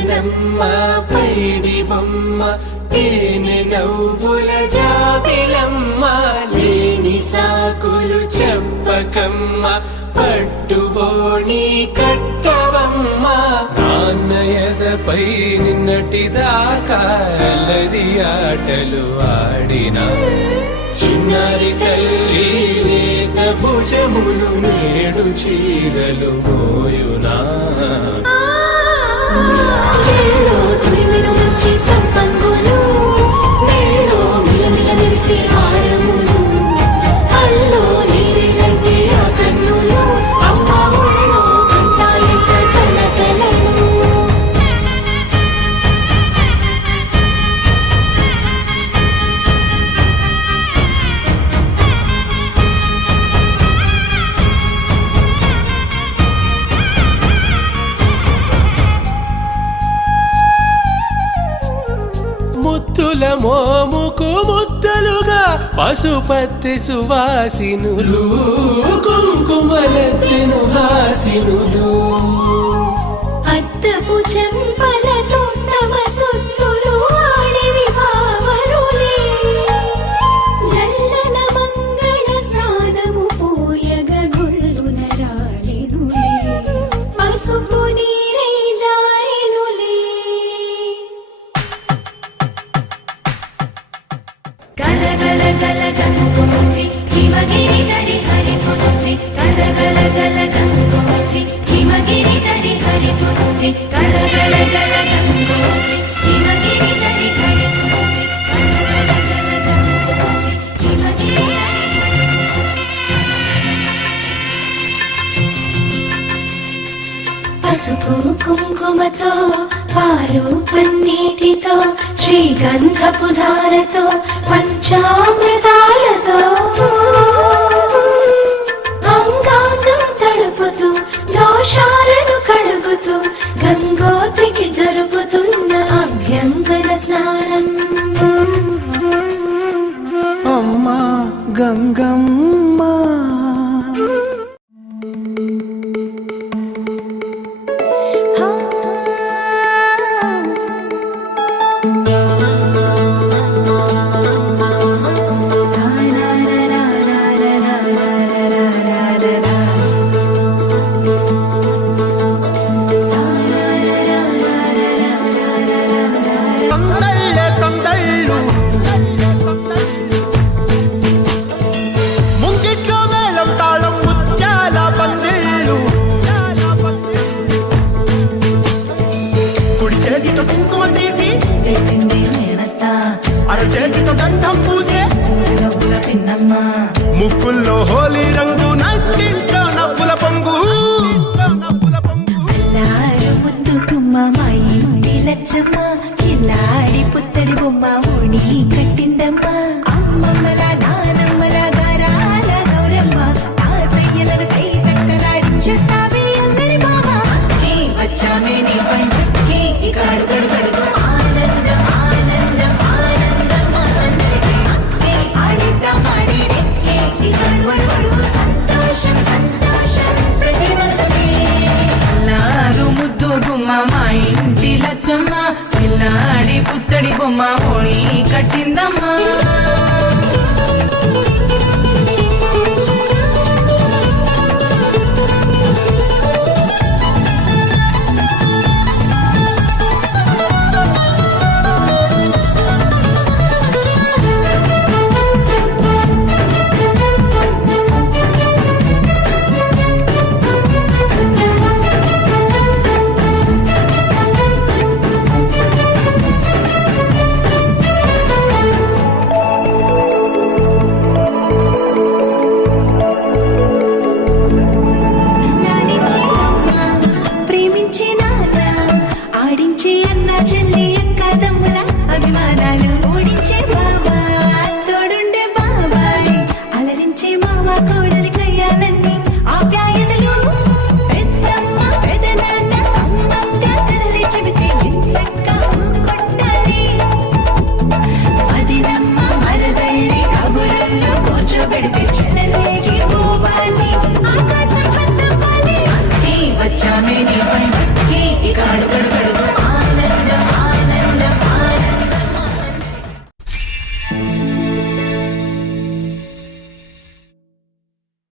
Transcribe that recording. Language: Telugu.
చందనమ్మ పైడి బొమ్మ తేనె నవ్వుల జాబిలమ్మ లేని సాకులు చెప్పకమ్మ పట్టువోణి కట్టవమ్మ నాన్నయదపై నిన్నటిదాకా అల్లరి ఆటలు ఆడినా చిన్నారి తల్లి లేత భుజములు నేడు చీరలు మోయునా చెల్లో తురిమిను మంచి సంపంగులు మేలో మిలమిల మెరిసే హారములు అల్లో నీరెలంటే ఆ కన్నులు అమ్మ ఒళ్ళో కంటాయంట కలకలను ముద్దుల మోముకు ముద్దలుగా పశుపతి సువాసినులు కుంకుమలెత్తెను హాసినులు అద్దపు చెంపలతో తమ సొత్తులు ఆడివి భావరులే జల్లన మంగళ స్నానము పోయగ గొల్లున రాలెనులే పసుపు నీరై జారెనులే గల గల గల గంగోత్రి హిమగిరి జరి హరి పుత్రి గల గల గల గంగోత్రి హిమగిరి జరి హరి పుత్రి గల గల గల గంగోత్రి హిమగిరి జరి హరి పుత్రి గల గల గల గంగోత్రి హిమగిరి పసుపు కుంకుమతో పాలు పన్నీటితో శ్రీగంధపు ధారతో పంచామృతాలతో అంగాంగం తడుపుతూ దోషాలను కడుగుతూ గంగోత్రికి జరుపుతున్న అభ్యంగన స్నానం అమ్మా గంగమ్మ ముంగిట్లో మేళం తాళం ముత్యాల పందిళ్ళు కుడి చేతితో కుంకుమ తీసి అర చేతితో గంధం పూసే ముక్కుల్లో హోలీ రంగు నట్టింట్లో నవ్వుల పొంగు ముద్దు గుమ్మ మా ఇంటి లచ్చమ్మ కిల్లాడి పుత్తడి బొమ్మ ముడి కట్టిందమ్మ అమ్మమ్మల నానమ్మల గారాల గౌరమ్మ తాతయ్యలను కై తక్కలాడించేస్తావే అల్లరి మామ వచ్చామే నీ పంటకి ఇక అడుగడు గడుగు ఆనందం ఆనందం ఆనందం అందరికీ ఆడిద్దాం ఆడేది ఇక అడుగడు సంతోషం సంతోషం ప్రతి మనసుకి అల్లారు ముద్దు గుమ్మ మా ఇంటి లచ్చమ్మ పిల్లాడి పుత్తడి బొమ్మ ఓణి కట్టిందమ్మా లాలించి అమ్మ ప్రేమించి నాన్న ఆడించి అన్న చెల్లి అక్క తమ్ముల అభిమానాలు ఓడించే బాబా తోడుండే బాబాయ్ అలరించే మామ కోడలి కయ్యాలన్నీ ఆప్యాయతలు పెద్దమ్మ పెదనాన్న అమ్మంగా కదలి చెబితే ఎంచక్క కొట్టాలి వదినమ్మ మరదళ్ళి కబురుల్లో కూర్చోబెడితే చెలరేగి పోవాలి ఆకాశం హద్దుపాలి వచ్చామే నీ